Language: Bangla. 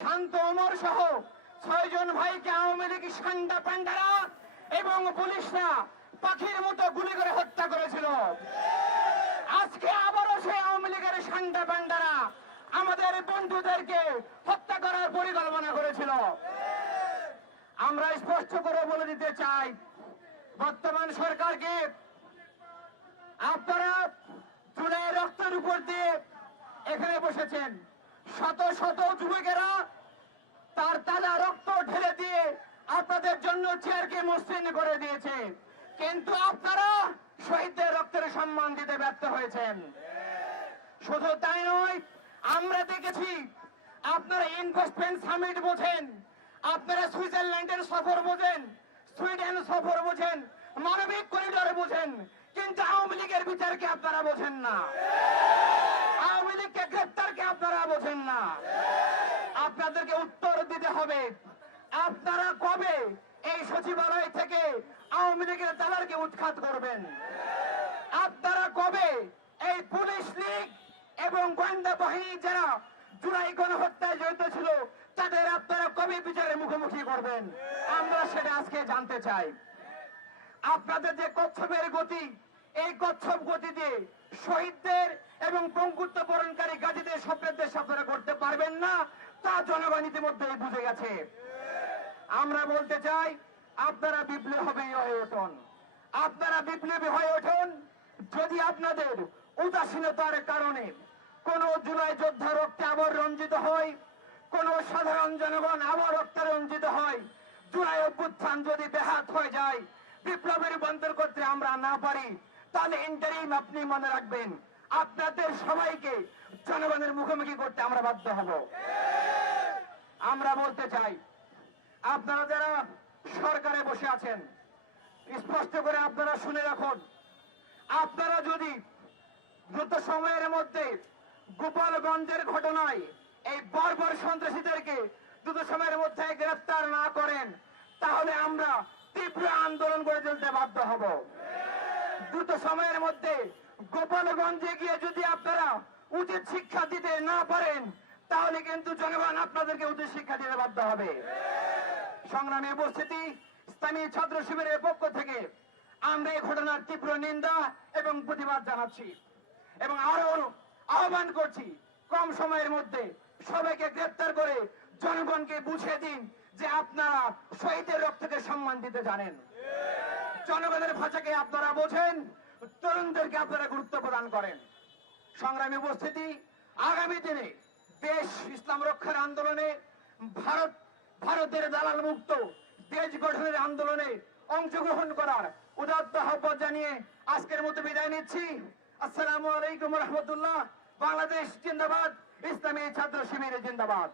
শান্ত ওমর সহ 6 জন ভাইকে আওয়ামী লীগ সান্ডা পান্ডারা এবং পুলিশরা পাখির মতো গুলি করে হত্যা করেছিল। আজকে আবারও সেই আওয়ামী লীগের সান্ডা পান্ডারা আমাদের বন্ধুদেরকে হত্যা করার পরিকল্পনা করেছিল। আমরা স্পষ্ট করে বলে দিতে চাই, বর্তমান সরকারকে আপনারা জুলাই রক্তের উপর দিয়ে এখানে বসেছেন। শত শত যুবকেরা তার তাজা রক্ত ঢেলে দিয়ে আপনাদের জন্য চেয়ারকে মসৃণ করে দিয়েছে, কিন্তু আপনারা শহীদদের রক্তের সম্মান দিতে ব্যর্থ হয়েছেন। শুধু তাই নয়, আমরা দেখেছি আপনারা ইনভেস্টমেন্ট সামিট বোঝেন, আপনারা সুইজারল্যান্ডের সফর বোঝেন, সুইডেন সফর বোঝেন, মানবিক করিডোর বোঝেন, কিন্তু আওয়ামী লীগের বিচারকে আপনারা বোঝেন না, আওয়ামী লীগকে গ্রেপ্তারকে আপনারা বোঝেন না। আপনাদেরকে উত্তর দিতে হবে, আপনারা কবে এই সচিবালয় থেকে আওয়ামী লীগের দালালকে উৎখাত করবেন? আপনারা কবে এই পুলিশ লীগ এবং গোয়েন্দা বাহিনী যারা জুলাই গণহত্যায় জড়িত ছিল তাদের আপনারা কবে বিচারের মুখোমুখি করবেন? আমরা সেটা আজকে জানতে চাই। আপনাদের যে কচ্ছপের গতি, এই কচ্ছপ গতি দিয়ে শহীদদের এবং পঙ্গুত্ব বরণকারী গাজীদের স্বপ্নের আপনারা করতে পারবেন না, তা জনগণ ইতিমধ্যেই বুঝে গেছে। আমরা বলতে চাই, আপনারা বিপ্লবী হয়ে উঠুন, আপনারা বিপ্লবী হয়ে উঠুন। যদি আপনাদের উদাসীনতার কারণে কোন জুলাই যোদ্ধা রক্তে আবার রঞ্জিত হয়, কোন সাধারণ জনগণ আবার রক্তে রঞ্জিত হয়, জুলাই অভ্যুত্থান যদি ব্যাহত হয়ে যায়, বিপ্লবের বন্ধ করতে আমরা না পারি, তাহলে ইন্টারিম আপনি মনে রাখবেন, আপনাদের সবাইকে জনগণের মুখোমুখি করতে আমরা বাধ্য হব। আমরা বলতে চাই, আপনারা যারা সরকারে বসে আছেন, স্পষ্ট করে আপনারা শুনে রাখুন, আপনারা যদি দ্রুত সময়ের মধ্যে গোপালগঞ্জের ঘটনায় এই বর্বর সন্ত্রাসীদেরকে দ্রুত সময়ের মধ্যে গ্রেফতার না করেন, তাহলে আমরা তীব্র আন্দোলন করে চলতে বাধ্য হব। দ্রুত সময়ের মধ্যে গোপালগঞ্জে গিয়ে যদি আপনারা উচিত শিক্ষা দিতে না পারেন, তাহলে কিন্তু জনগণ আপনাদেরকে উচিত শিক্ষা দিতে বাধ্য হবে। সংগ্রামী উপস্থিতি, ইসলামী ছাত্র শিবিরের পক্ষ থেকে আমরা এই ঘটনার তীব্র নিন্দা এবং প্রতিবাদ জানাচ্ছি এবং আরো আহ্বান করছি, কম সময়ের মধ্যে সবাইকে গ্রেফতার করে জনগণকে বুঝিয়ে দিন যে আপনারা শহীদের রক্তকে সম্মান দিতে জানেন, জনগণের ভাষাকে আপনারা বোঝেন, তরুণদেরকে আপনারা গুরুত্ব প্রদান করেন। সংগ্রামী উপস্থিতি, আগামী দিনে দেশ ইসলাম রক্ষার আন্দোলনে, ভারতের দালাল মুক্ত দেশ গঠনের আন্দোলনে অংশগ্রহণ করার উদাত্ত আহ্বান জানিয়ে আজকের মতো বিদায় নিচ্ছি। আসসালামু আলাইকুম রহমতুল্লাহ। বাংলাদেশ জিন্দাবাদ, ইসলামী ছাত্র শিবির জিন্দাবাদ।